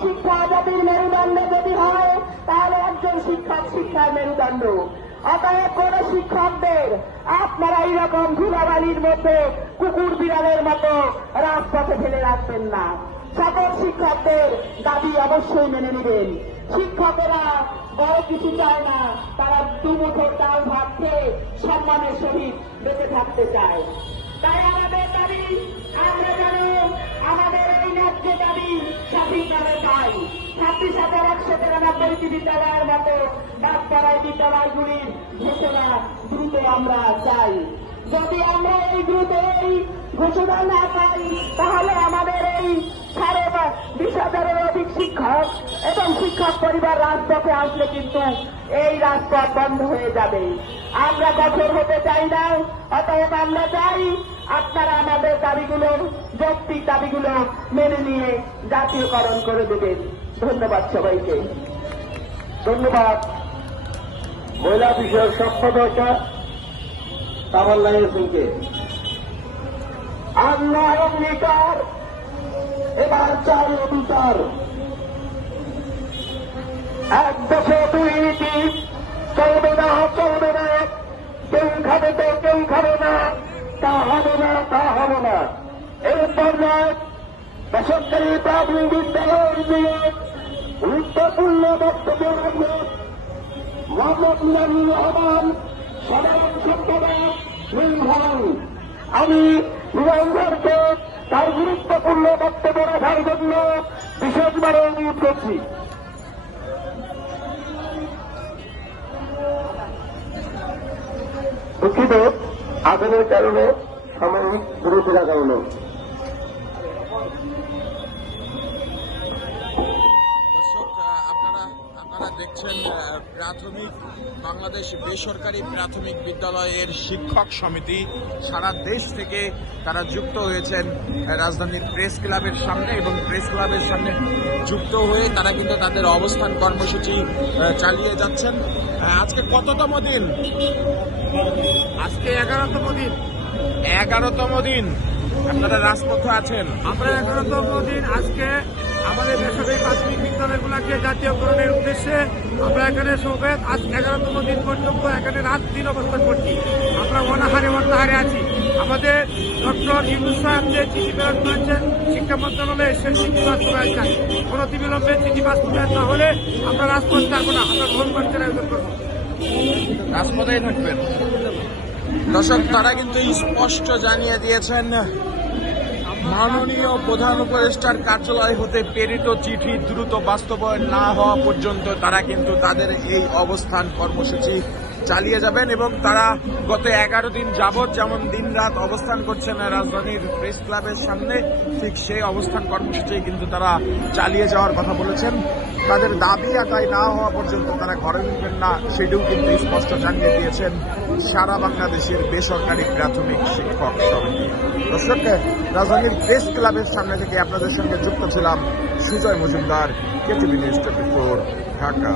শিক্ষা জাতির মেরুদণ্ড যদি হয় তাহলে একজন শিক্ষক শিক্ষার মেরুদণ্ড। অতএব কোন শিক্ষকদের আপনারা এইরকম ধুলাবালির মধ্যে কুকুর বিড়ালের মতো রাজপথে ফেলে রাখবেন না। সকল শিক্ষকদের দাবি অবশ্যই মেনে নেবেন। শিক্ষকেরা বড় কিছু চায় না, তারা দুমুঠো চাল ভাত খেয়ে সম্মানের সহিত বেঁচে থাকতে চায়। তাই আমাদের দাবি, আমরা যেন আমাদের এই ন্যায্য দাবি সঠিকভাবে পাই। 26,193টি বিদ্যালয়ের মতো বাদপাড়ায় বিদ্যালয়গুলির ঘোষণা দ্রুত আমরা চাই। যদি আমরা এই দ্রুত এই ঘোষণা না পাই তাহলে আমাদের এই 20,000-এর অধিক শিক্ষক এবং শিক্ষক পরিবার রাজপথে আসলে কিন্তু এই রাজপথ বন্ধ হয়ে যাবে। আমরা কঠোর হতে চাই না, অতএব আমরা চাই আপনারা আমাদের দাবিগুলো, যৌক্তিক দাবিগুলো মেনে নিয়ে জাতীয়করণ করে দেবেন। ধন্যবাদ সবাইকে। ধন্যবাদ। মহিলা বিষয়ক সম্পাদকা তামান্না ইয়াসমিনকে। আল্লাহ অঙ্গীকার, এবার চাই অধিকার। এক দেশে দুই নীতি চলবে না, চলবে না। কেউ খাবে তো কেউ খাবে না, তা হবে না, তা হবে না। এরপর বেসরকারি প্রাথমিক বিদ্যালয়ের দিয়ে গুরুত্বপূর্ণ বক্তব্য রাখবেন মোহাম্মদ মিজানুর রহমান, সাধারণ সম্পাদক নীলভাই। আমি মিজানুরকে তার গুরুত্বপূর্ণ বক্তব্য রাখার জন্য বিশেষভাবে অনুরোধ করছি। দুঃখিত, আগুনের কারণে সাময়িক বিরতি রাখা হল। আপনারা দেখছেন প্রাথমিক বাংলাদেশ বেসরকারি প্রাথমিক বিদ্যালয়ের শিক্ষক সমিতি সারা দেশ থেকে তারা যুক্ত হয়েছেন রাজধানীর প্রেস ক্লাবের সামনে, এবং প্রেস ক্লাবের সামনে যুক্ত হয়ে তারা কিন্তু তাদের অবস্থান কর্মসূচি চালিয়ে যাচ্ছেন। আজকে কততম দিন? আজকে 11তম দিন। 11তম দিন আপনারা রাজপথে আছেন। আমরা 11তম দিন আজকে আমাদের বেসরকারি প্রাথমিক বিদ্যালয়গুলোকে জাতীয়করণের উদ্দেশ্যে আমরা এখানে সবেত আজ 11তম দিন পর্যন্ত এখানে রাত দিন অবস্থান করছি। আমরা অনাহারে আছি। আমাদের ডক্টর ইউনূস সাহেব যে চিঠি প্রেরণ করেছেন শিক্ষা মন্ত্রণালয়ে, সেই চিঠি বাস্তবায়ন চাই। অনতিবিলম্বে চিঠি বাস্তবায়ন না হলে আমরা রাজপথ থাকবো না, আমরা ভোট বাড়িতে আয়োজন করবো। রাজপথেই থাকবেন। দর্শক, তারা কিন্তু স্পষ্ট জানিয়ে দিয়েছেন মাননীয় প্রধান উপদেষ্টার কার্যালয় হতে প্রেরিত চিঠি দ্রুত বাস্তবায়ন না হওয়া পর্যন্ত তারা কিন্তু তাদের এই অবস্থান কর্মসূচি চালিয়ে যাবেন, এবং তারা গত 11 দিন যাবৎ যেমন দিনরাত অবস্থান করছেন রাজধানীর প্রেস ক্লাবের সামনে, ঠিক সেই অবস্থান কর্মসূচি কিন্তু তারা চালিয়ে যাওয়ার কথা বলেছেন। তাদের দাবি আদায় না হওয়া পর্যন্ত তারা ঘরে ঢুকবেন না, সেটিও কিন্তু স্পষ্ট জানিয়ে দিয়েছেন সারা বাংলাদেশের বেসরকারি প্রাথমিক শিক্ষক সমিতি। দর্শক, রাজধানীর প্রেস ক্লাবের সামনে থেকে আপনাদের সঙ্গে যুক্ত ছিলাম সুজয় মজুমদার, কেটিভি নিউজ 24, ঢাকা।